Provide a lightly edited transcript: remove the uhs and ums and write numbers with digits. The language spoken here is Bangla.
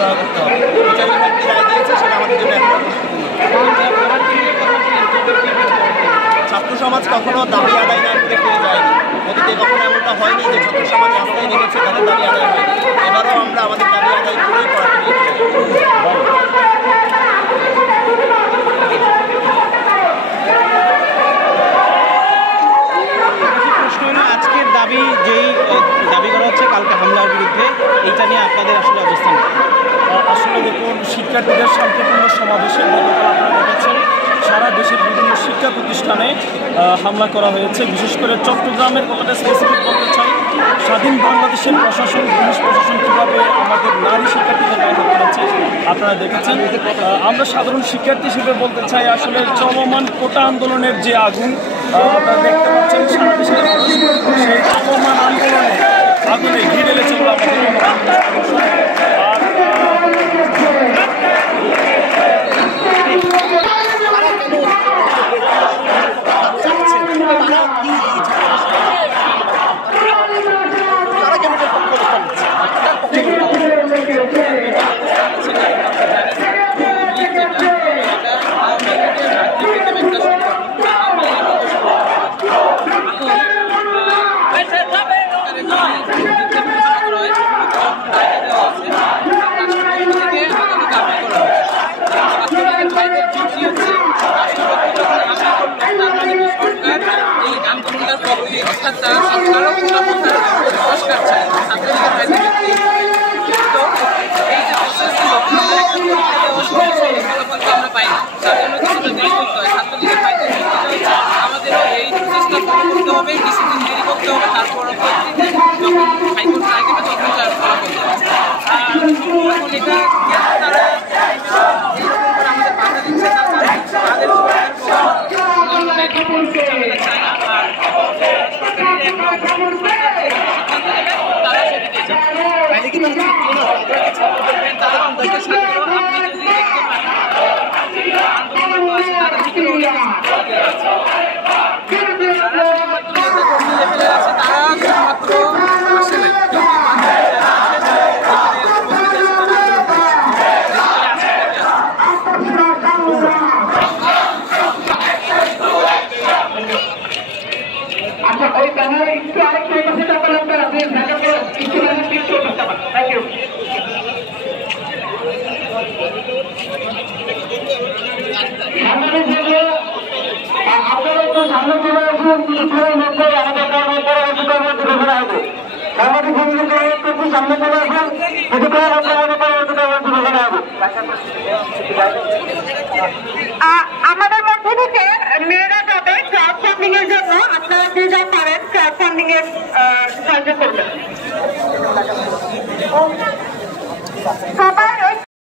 সুরাহা করতে হবে। বিচার বিভাগ কি রায় দিয়েছে সেটা আমাদের জন্য ছাত্র সমাজ কখনো দাবি আদায় না করে ফিরে যায়নি। অতীতে কখনো এমনটা হয়নি যে ছাত্র সমাজ রাস্তায় নেমেছে তাদের দাবি আদায় হয়নি। এবারও আমরা আমাদের দাবি আদায় করেই পড়াতে প্রশ্ন হলো আজকের দাবি যেই দাবি করা হচ্ছে কালকে হামলার বিরুদ্ধে, এইটা নিয়ে আপনাদের আসলে অবস্থান? আসলে দেখুন, শিক্ষার্থীদের শান্তিপূর্ণ সমাবেশে গতকাল আপনারা দেখেছেন সারা দেশের বিভিন্ন শিক্ষা প্রতিষ্ঠানে হামলা করা হয়েছে। বিশেষ করে চট্টগ্রামের কথাটা স্পেসিফিক বলতে চাই, স্বাধীন বাংলাদেশের প্রশাসন, পুলিশ প্রশাসন কীভাবে আমাদের নারী শিক্ষার্থীদের গায়ে করেছে আপনারা দেখেছেন। আমরা সাধারণ শিক্ষার্থী হিসেবে বলতে চাই, আসলে চলমান কোটা আন্দোলনের যে আগুন আপনারা দেখতে পাচ্ছেন সারা দেশের মানুষ সেই চলমান আগুনে ঘিরে ঢেলেছে বলে আমাদের আমাদের মধ্যে থেকে মেয়েরা যাবে ক্রাউড ফান্ডিং এর জন্য। আপনারা যে যা পারেন ক্রাউড ফান্ডিং এর সাহায্য করবেন। সবার